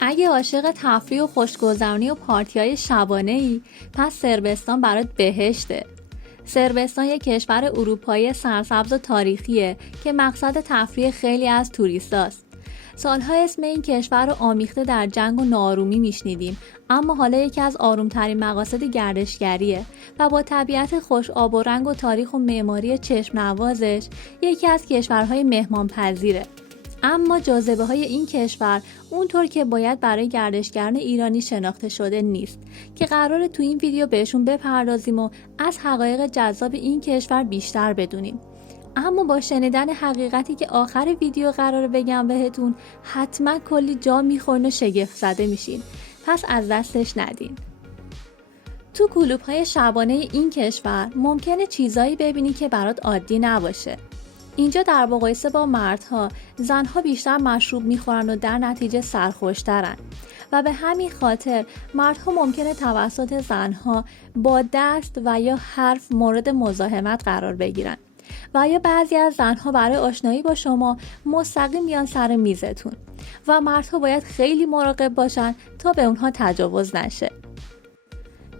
اگه عاشق تفریح و خوشگذرونی و پارتی‌های شبانه‌ای، پس صربستان برات بهشته. صربستان یک کشور اروپایی سرسبز و تاریخیه که مقصد تفریح خیلی از توریستاست. سالها اسم این کشور رو آمیخته در جنگ و ناآرومی میشنیدیم، اما حالا یکی از آرومترین مقاصد گردشگریه و با طبیعت خوش آب و رنگ و تاریخ و معماری چشم نوازش یکی از کشورهای مهمانپذیره. اما جاذبه های این کشور اونطور که باید برای گردشگران ایرانی شناخته شده نیست که قراره تو این ویدیو بهشون بپردازیم و از حقایق جذاب این کشور بیشتر بدونیم. اما با شنیدن حقیقتی که آخر ویدیو قراره بگم بهتون، حتما کلی جا میخورن و شگفت زده میشین، پس از دستش ندین. تو کلوب‌های شبانه این کشور ممکنه چیزایی ببینی که برات عادی نباشه. اینجا در مقایسه با مردها، زنها بیشتر مشروب میخورن و در نتیجه سرخوشترن و به همین خاطر مردها ممکنه توسط زنها با دست و یا حرف مورد مزاحمت قرار بگیرن و یا بعضی از زنها برای آشنایی با شما مستقیم میان سر میزتون و مردها باید خیلی مراقب باشن تا به اونها تجاوز نشه.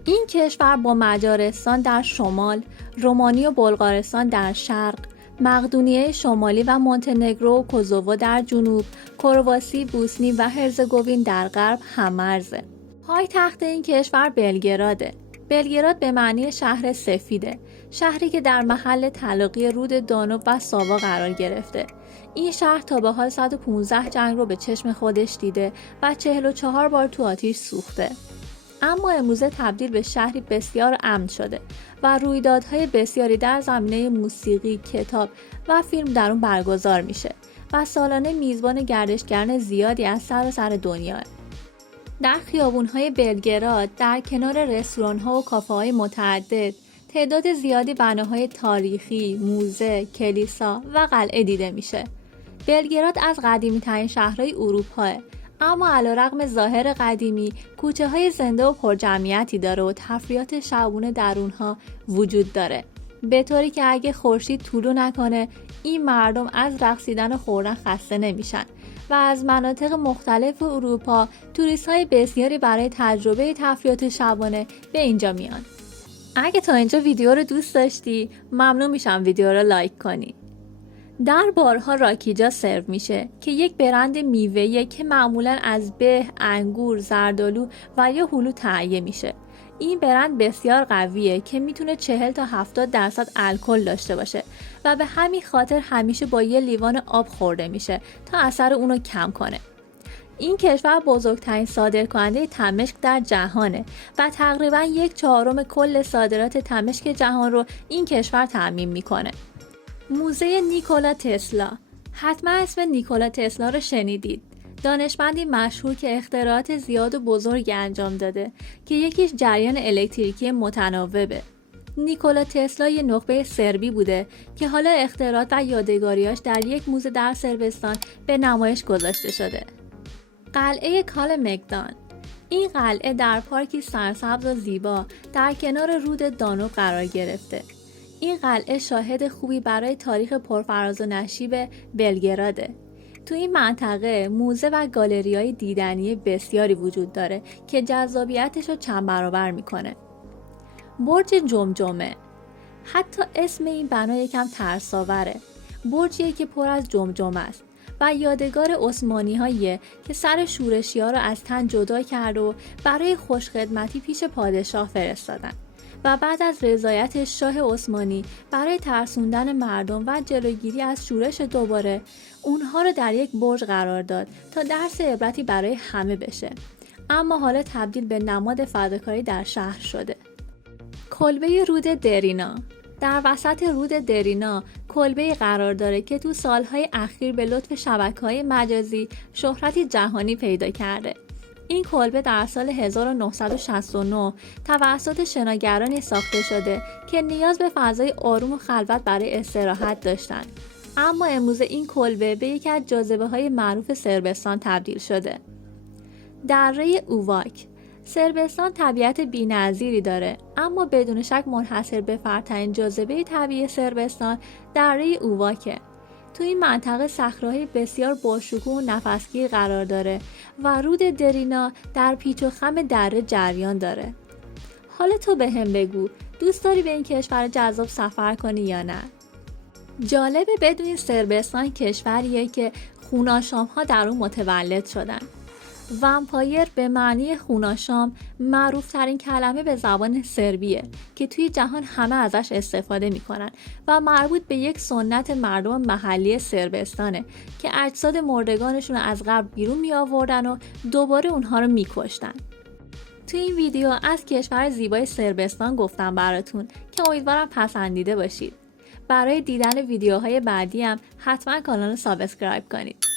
این کشور با مجارستان در شمال، رومانی و بلغارستان در شرق، مقدونیه شمالی و مونتنگرو و کوزوو در جنوب، کرواسی، بوسنی و هرزگوین در غرب هم‌مرزه. پایتخت این کشور بلگراده. بلگراد به معنی شهر سفیده، شهری که در محل تلاقی رود دانوب و ساوا قرار گرفته. این شهر تا به حال 115 جنگ رو به چشم خودش دیده و 44 بار تو آتیش سوخته. اما امروزه تبدیل به شهری بسیار امن شده و رویدادهای بسیاری در زمینه موسیقی، کتاب و فیلم در اون برگزار میشه و سالانه میزبان گردشگران زیادی از سراسر دنیا. در خیابون‌های بلگراد در کنار رستوران‌ها و کافه‌های متعدد تعداد زیادی بناهای تاریخی، موزه، کلیسا و قلعه دیده میشه. بلگراد از قدیمی‌ترین شهرهای اروپاه، اما علیرغم ظاهر قدیمی، کوچه‌های زنده و پرجمعیتی داره و تفریحات شبونه در اونها وجود داره. به طوری که اگه خورشید طلوع نکنه، این مردم از رقصیدن و خوردن خسته نمیشن و از مناطق مختلف اروپا توریست‌های بسیاری برای تجربه تفریحات شبانه به اینجا میان. اگه تا اینجا ویدیو رو دوست داشتی، ممنون میشم ویدیو رو لایک کنی. در بارها راکیجا سرو میشه که یک برند میوه‌ایه که معمولاً از به، انگور، زردآلو و یا هلو تهیه میشه. این برند بسیار قویه که میتونه 40 تا 70% الکل داشته باشه و به همین خاطر همیشه با یه لیوان آب خورده میشه تا اثر اونو کم کنه. این کشور بزرگترین صادرکننده تمشک در جهانه و تقریباً 1/4 کل صادرات تمشک جهان رو این کشور تامین میکنه. موزه نیکولا تسلا. حتما اسم نیکولا تسلا رو شنیدید. دانشمندی مشهور که اختراعات زیاد و بزرگی انجام داده که یکیش جریان الکتریکی متناوبه. نیکولا تسلا یه نخبه سربی بوده که حالا اختراعات و یادگاریاش در یک موزه در صربستان به نمایش گذاشته شده. قلعه کال مگدان. این قلعه در پارکی سرسبز و زیبا در کنار رود دانوب قرار گرفته. این قلعه شاهد خوبی برای تاریخ پرفراز و نشیب بلگراده. تو این منطقه موزه و گالری‌های دیدنی بسیاری وجود داره که جذابیتش رو چند برابر میکنه. برج جمجمه. حتی اسم این بنا یکم ترس‌آوره. برجیه که پر از جمجمه است و یادگار عثمانی‌هاییه که سر شورشی‌ها رو از تن جدا کرد و برای خوشخدمتی پیش پادشاه فرستادن و بعد از رضایت شاه عثمانی برای ترسوندن مردم و جلوگیری از شورش دوباره اونها رو در یک برج قرار داد تا درس عبرتی برای همه بشه. اما حالا تبدیل به نماد فداکاری در شهر شده. کلبه رود درینا. در وسط رود درینا کلبه‌ای قرار داره که تو سالهای اخیر به لطف شبکه‌های مجازی شهرتی جهانی پیدا کرده. این کلبه در سال 1969 توسط شناگرانی ساخته شده که نیاز به فضای آروم و خلوت برای استراحت داشتند. اما امروز این کلبه به یکی از جاذبه‌های معروف صربستان تبدیل شده. دره اوواک. صربستان طبیعت بی‌نظیری داره، اما بدون شک منحصر به فردترین جاذبه طبیعی صربستان دره اوواکه. تو این منطقه صخره‌های بسیار باشکوه و نفسگیر قرار داره و رود درینا در پیچ و خم دره جریان داره. حالا تو به هم بگو دوست داری به این کشور جذاب سفر کنی یا نه؟ جالبه بدونین صربستان کشوریه که خوناشام‌ها در اون متولد شدن. ومپایر به معنی خوناشام معروف ترین کلمه به زبان سربیه که توی جهان همه ازش استفاده میکنن و مربوط به یک سنت مردم محلی صربستانه که اجساد مردگانشون رو از قبر بیرون می آوردن و دوباره اونها رو میکشتن. توی این ویدیو از کشور زیبای صربستان گفتم براتون که امیدوارم پسندیده باشید. برای دیدن ویدیوهای بعدی هم حتما کانال رو سابسکرایب کنید.